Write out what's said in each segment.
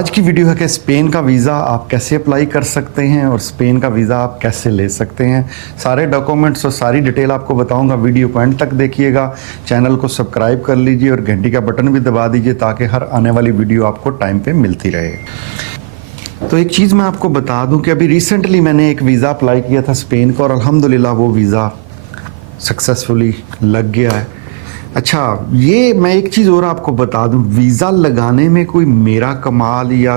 आज की वीडियो है कि स्पेन का वीज़ा आप कैसे अप्लाई कर सकते हैं और स्पेन का वीज़ा आप कैसे ले सकते हैं। सारे डॉक्यूमेंट्स और सारी डिटेल आपको बताऊंगा। वीडियो को एंड तक देखिएगा। चैनल को सब्सक्राइब कर लीजिए और घंटी का बटन भी दबा दीजिए ताकि हर आने वाली वीडियो आपको टाइम पे मिलती रहे। तो एक चीज़ मैं आपको बता दूं कि अभी रिसेंटली मैंने एक वीज़ा अप्लाई किया था स्पेन का और अल्हम्दुलिल्लाह वो वीज़ा सक्सेसफुली लग गया है। अच्छा, ये मैं एक चीज़ और आपको बता दूं, वीज़ा लगाने में कोई मेरा कमाल या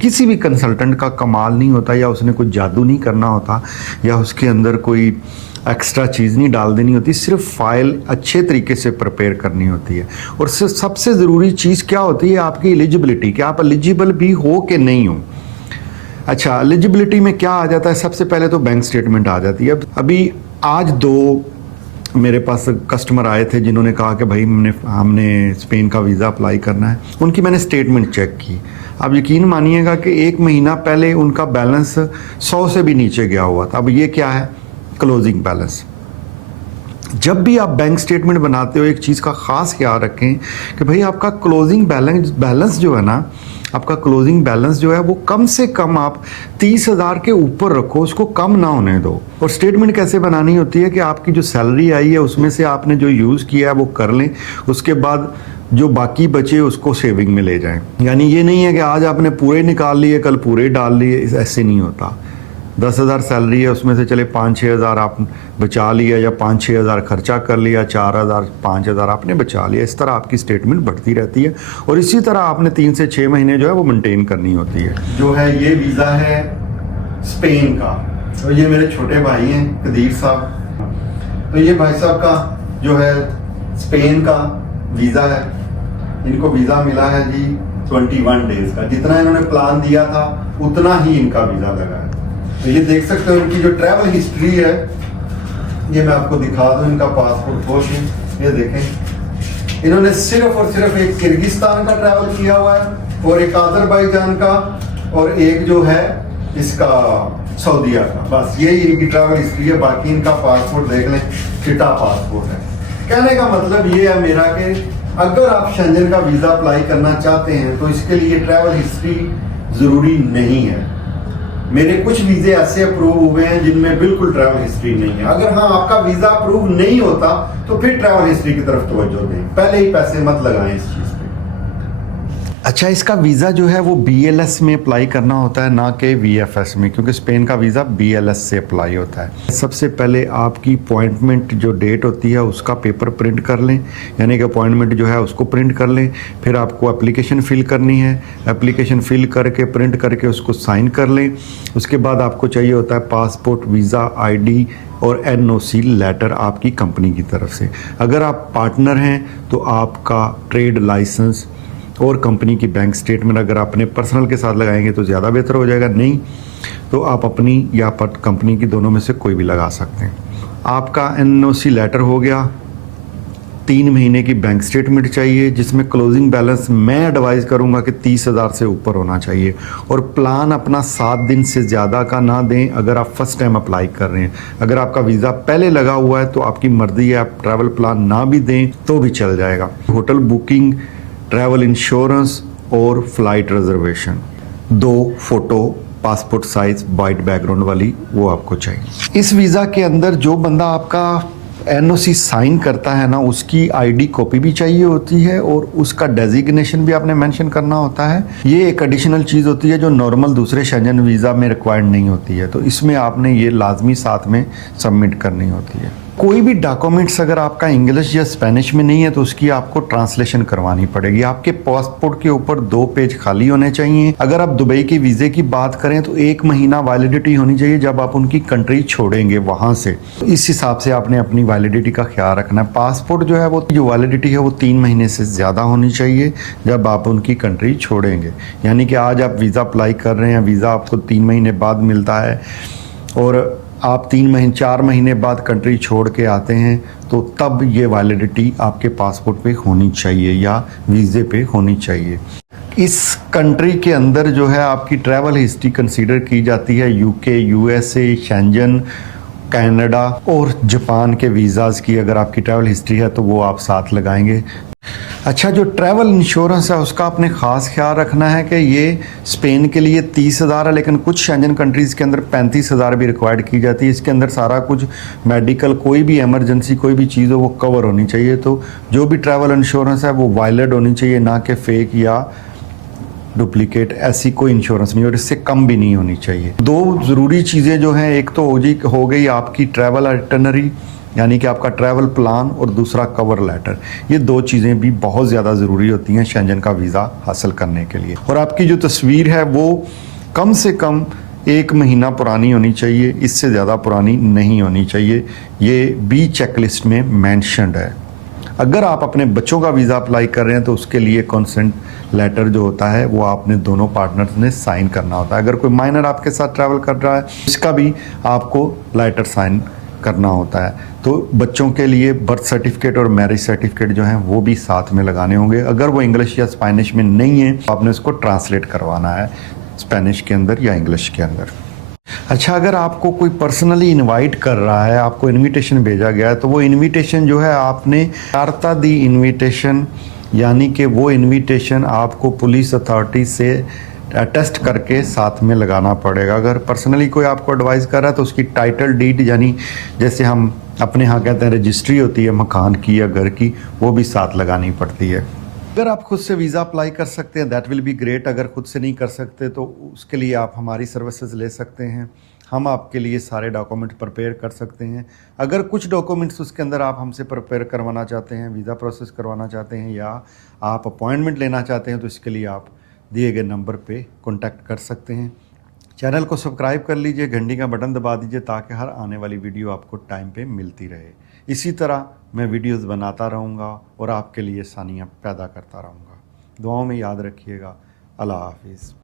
किसी भी कंसल्टेंट का कमाल नहीं होता, या उसने कोई जादू नहीं करना होता, या उसके अंदर कोई एक्स्ट्रा चीज़ नहीं डाल देनी होती। सिर्फ फाइल अच्छे तरीके से प्रिपेयर करनी होती है। और सबसे ज़रूरी चीज़ क्या होती है, आपकी एलिजिबिलिटी, कि आप एलिजिबल भी हो कि नहीं हो। अच्छा, एलिजिबिलिटी में क्या आ जाता है, सबसे पहले तो बैंक स्टेटमेंट आ जाती है। अभी आज दो मेरे पास कस्टमर आए थे जिन्होंने कहा कि भाई हमने स्पेन का वीज़ा अप्लाई करना है। उनकी मैंने स्टेटमेंट चेक की। आप यकीन मानिएगा कि 1 महीना पहले उनका बैलेंस 100 से भी नीचे गया हुआ था। अब ये क्या है, क्लोजिंग बैलेंस। जब भी आप बैंक स्टेटमेंट बनाते हो, एक चीज़ का ख़ास ख्याल रखें कि भाई आपका क्लोजिंग बैलेंस जो है ना, आपका क्लोजिंग बैलेंस जो है वो कम से कम आप 30,000 के ऊपर रखो, उसको कम ना होने दो। और स्टेटमेंट कैसे बनानी होती है कि आपकी जो सैलरी आई है उसमें से आपने जो यूज़ किया है वो कर लें, उसके बाद जो बाकी बचे उसको सेविंग में ले जाएं। यानी ये नहीं है कि आज आपने पूरे निकाल लिए कल पूरे डाल लिए, ऐसे नहीं होता। 10,000 सैलरी है, उसमें से चले 5-6 हज़ार आप बचा लिया, या 5-6 हज़ार खर्चा कर लिया, 4,000 5,000 आपने बचा लिया। इस तरह आपकी स्टेटमेंट बढ़ती रहती है और इसी तरह आपने 3 से 6 महीने जो है वो मेंटेन करनी होती है। जो है ये वीज़ा है स्पेन का। तो ये मेरे छोटे भाई हैं कदीर साहब। तो ये भाई साहब का जो है स्पेन का वीज़ा है। इनको वीज़ा मिला है जी 21 डेज का। जितना इन्होंने प्लान दिया था उतना ही इनका वीज़ा लगा है। तो ये देख सकते हो इनकी जो ट्रैवल हिस्ट्री है, ये मैं आपको दिखा दूं। इनका पासपोर्ट फोटो ये देखें। इन्होंने सिर्फ और सिर्फ एक किर्गिस्तान का ट्रैवल किया हुआ है और एक अजरबैजान का और एक जो है इसका सऊदीया का। बस यही इनकी ट्रैवल हिस्ट्री है। बाकी इनका पासपोर्ट देख लें, चिटा पासपोर्ट है। कहने का मतलब ये है मेरा कि अगर आप शेंजन का वीज़ा अप्लाई करना चाहते हैं तो इसके लिए ट्रैवल हिस्ट्री ज़रूरी नहीं है। मेरे कुछ वीज़े ऐसे अप्रूव हुए हैं जिनमें बिल्कुल ट्रैवल हिस्ट्री नहीं है। अगर हाँ आपका वीज़ा अप्रूव नहीं होता तो फिर ट्रैवल हिस्ट्री की तरफ तवज्जो दें, पहले ही पैसे मत लगाएं इस चीज़ पे। अच्छा, इसका वीज़ा जो है वो BLS में अप्लाई करना होता है, ना कि VFS में, क्योंकि स्पेन का वीज़ा BLS से अप्लाई होता है। सबसे पहले आपकी अपॉइंटमेंट जो डेट होती है उसका पेपर प्रिंट कर लें, यानी कि अपॉइंटमेंट जो है उसको प्रिंट कर लें। फिर आपको एप्लीकेशन फ़िल करनी है। एप्लीकेशन फ़िल करके प्रिंट करके उसको साइन कर लें। उसके बाद आपको चाहिए होता है पासपोर्ट, वीज़ा, ID और NOC लेटर आपकी कंपनी की तरफ से। अगर आप पार्टनर हैं तो आपका ट्रेड लाइसेंस और कंपनी की बैंक स्टेटमेंट। अगर आप अपने पर्सनल के साथ लगाएंगे तो ज़्यादा बेहतर हो जाएगा, नहीं तो आप अपनी या कंपनी की दोनों में से कोई भी लगा सकते हैं। आपका NOC लेटर हो गया। 3 महीने की बैंक स्टेटमेंट चाहिए जिसमें क्लोजिंग बैलेंस मैं एडवाइज़ करूंगा कि 30,000 से ऊपर होना चाहिए। और प्लान अपना 7 दिन से ज़्यादा का ना दें अगर आप फर्स्ट टाइम अप्लाई कर रहे हैं। अगर आपका वीज़ा पहले लगा हुआ है तो आपकी मर्ज़ी है, आप ट्रैवल प्लान ना भी दें तो भी चल जाएगा। होटल बुकिंग, ट्रैवल इंश्योरेंस और flight reservation, 2 photo passport size white background वाली वो आपको चाहिए। इस वीज़ा के अंदर जो बंदा आपका NOC साइन करता है ना, उसकी ID कॉपी भी चाहिए होती है और उसका डेजिग्नेशन भी आपने मेंशन करना होता है। ये एक एडिशनल चीज़ होती है जो नॉर्मल दूसरे शेंजन वीज़ा में रिक्वायर्ड नहीं होती है, तो इसमें आपने ये लाजमी साथ में सबमिट करनी होती है। कोई भी डॉक्यूमेंट्स अगर आपका इंग्लिश या स्पेनिश में नहीं है तो उसकी आपको ट्रांसलेशन करवानी पड़ेगी। आपके पासपोर्ट के ऊपर 2 पेज खाली होने चाहिए। अगर आप दुबई के वीज़े की बात करें तो 1 महीना वैलिडिटी होनी चाहिए जब आप उनकी कंट्री छोड़ेंगे वहाँ से। तो इस हिसाब से आपने अपनी वैलिडिटी का ख्याल रखना है। पासपोर्ट जो है वो जो वैलिडिटी है वो 3 महीने से ज़्यादा होनी चाहिए जब आप उनकी कंट्री छोड़ेंगे। यानी कि आज आप वीज़ा अप्लाई कर रहे हैं, वीज़ा आपको 3 महीने बाद मिलता है और आप 4 महीने बाद कंट्री छोड़ के आते हैं तो तब ये वैलिडिटी आपके पासपोर्ट पे होनी चाहिए या वीज़े पे होनी चाहिए। इस कंट्री के अंदर जो है आपकी ट्रैवल हिस्ट्री कंसीडर की जाती है। UK, USA, शेंजन, कनाडा और जापान के वीज़ाज़ की अगर आपकी ट्रैवल हिस्ट्री है तो वो आप साथ लगाएंगे। अच्छा, जो ट्रैवल इंश्योरेंस है उसका आपने ख़ास ख्याल रखना है कि ये स्पेन के लिए 30,000 है, लेकिन कुछ शेंजन कंट्रीज़ के अंदर 35,000 भी रिक्वायर्ड की जाती है। इसके अंदर सारा कुछ मेडिकल, कोई भी इमरजेंसी कोई भी चीज़ हो वो कवर होनी चाहिए। तो जो भी ट्रैवल इंश्योरेंस है वो वैलिड होनी चाहिए, ना कि फेक या डुप्लीकेट ऐसी कोई इंश्योरेंस नहीं, और इससे कम भी नहीं होनी चाहिए। दो ज़रूरी चीज़ें जो हैं, एक तो हो गई आपकी ट्रैवल आइटनरी यानी कि आपका ट्रैवल प्लान, और दूसरा कवर लेटर। ये दो चीज़ें भी बहुत ज़्यादा ज़रूरी होती हैं शेंजन का वीज़ा हासिल करने के लिए। और आपकी जो तस्वीर है वो कम से कम 1 महीना पुरानी होनी चाहिए, इससे ज़्यादा पुरानी नहीं होनी चाहिए। ये बी चेकलिस्ट में मैंशनड है। अगर आप अपने बच्चों का वीज़ा अप्लाई कर रहे हैं तो उसके लिए कंसेंट लेटर जो होता है वो आपने दोनों पार्टनर्स ने साइन करना होता है। अगर कोई माइनर आपके साथ ट्रैवल कर रहा है इसका भी आपको लेटर साइन करना होता है। तो बच्चों के लिए बर्थ सर्टिफिकेट और मैरिज सर्टिफिकेट जो हैं वो भी साथ में लगाने होंगे। अगर वो इंग्लिश या स्पेनिश में नहीं है तो आपने उसको ट्रांसलेट करवाना है स्पेनिश के अंदर या इंग्लिश के अंदर। अच्छा, अगर आपको कोई पर्सनली इनवाइट कर रहा है, आपको इनविटेशन भेजा गया है, तो वो इनविटेशन जो है आपने कार्ता दी इनविटेशन, यानी कि वो इनविटेशन आपको पुलिस अथॉरिटी से अटेस्ट करके साथ में लगाना पड़ेगा। अगर पर्सनली कोई आपको एडवाइस कर रहा है तो उसकी टाइटल डीड, यानी जैसे हम अपने यहाँ कहते हैं रजिस्ट्री होती है मकान की या घर की, वो भी साथ लगानी पड़ती है। अगर आप खुद से वीज़ा अप्लाई कर सकते हैं दैट विल बी ग्रेट। अगर खुद से नहीं कर सकते तो उसके लिए आप हमारी सर्विसेज ले सकते हैं। हम आपके लिए सारे डॉक्यूमेंट प्रिपेयर कर सकते हैं। अगर कुछ डॉक्यूमेंट्स उसके अंदर आप हमसे प्रिपेयर करवाना चाहते हैं, वीज़ा प्रोसेस करवाना चाहते हैं, या आप अपॉइंटमेंट लेना चाहते हैं, तो इसके लिए आप दिए गए नंबर पे कॉन्टैक्ट कर सकते हैं। चैनल को सब्सक्राइब कर लीजिए, घंटी का बटन दबा दीजिए ताकि हर आने वाली वीडियो आपको टाइम पे मिलती रहे। इसी तरह मैं वीडियोस बनाता रहूँगा और आपके लिए आसानियाँ पैदा करता रहूँगा। दुआओं में याद रखिएगा। अल्लाह हाफिज़।